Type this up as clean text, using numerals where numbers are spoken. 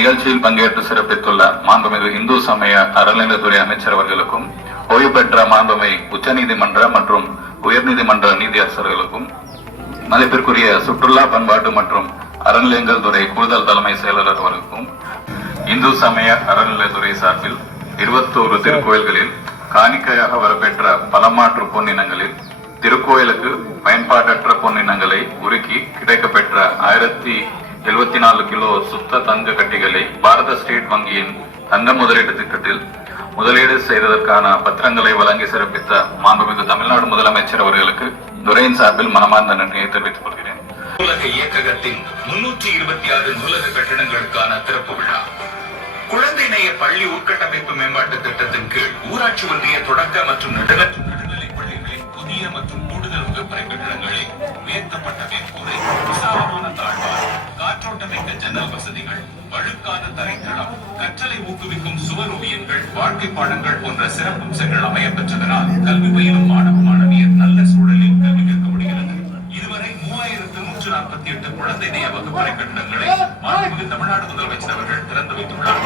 இந்நிகழ்ச்சியில் பங்கேற்று சிறப்பித்துள்ள மாண்புமிகு இந்து சமய அறநிலையத்துறை அமைச்சர் அவர்களுக்கும், ஓய்வு பெற்ற மாண்புமிகு உச்சநீதிமன்ற மற்றும் உயர்நீதிமன்ற நீதியரசர்களுக்கும், மதிப்பிற்குரிய சுற்றுலா பண்பாட்டு மற்றும் அறநிலையங்கள் துறை கூடுதல் தலைமை செயலாளர் அவர்களுக்கும், இந்து சமய அறநிலையத்துறை சார்பில் 21 திருக்கோயில்களில் காணிக்கையாக வரப்பெற்ற பலமாற்று பொன்னினங்களில் திருக்கோயிலுக்கு பயன்பாட்டற்ற பொன்னினங்களை உருக்கி கிடைக்கப்பெற்ற 1074 கிலோ சுத்த தங்க கட்டிகளை பாரத ஸ்டேட் வங்கியின் தங்க முதலீட்டு திட்டத்தில் முதலீடு செய்ததற்கான பத்திரங்களை வழங்கி சிறப்பித்த மாண்புமிகு தமிழ்நாடு முதலமைச்சர் அவர்களுக்கு துறையின் சார்பில் மனமார்ந்த நன்றியை தெரிவித்துக் கொள்கிறேன். நூலக இயக்ககத்தின் 326 நூலக கட்டிடங்களுக்கான திறப்பு விழா. குழந்தை நேய பள்ளி உட்கட்டமைப்பு மேம்பாட்டு திட்டத்தின் கீழ் ஊராட்சி ஒன்றிய தொடக்க மற்றும் நடுநிலை பள்ளிகளின் புதிய மற்றும் கூடுதல் வகுப்பறை கட்டிடங்களை உயர்த்தப்பட்ட மேற்கூரை, விசாலமான தாழ்வார், காற்றோட்டமிக்க ஜன்னல் வசதிகள், வழுக்காத தரைத்தளம், கற்றலை ஊக்குவிக்கும் சுவர் ஓவியங்கள், வாழ்க்கை பாடங்கள் போன்ற சிறப்பம்சங்கள் அமைய பெற்றதனால் கல்வி பயிலும் மாணவ மாணவியர் நல்ல சூழலில் கல்வி கற்க முடிகிறது. இதுவரை 3148 குழந்தை நேய வகுப்பறை கட்டிடங்களை மாண்புமிகு தமிழ்நாடு முதலமைச்சர் அவர்கள் திறந்து வைத்துள்ளார்.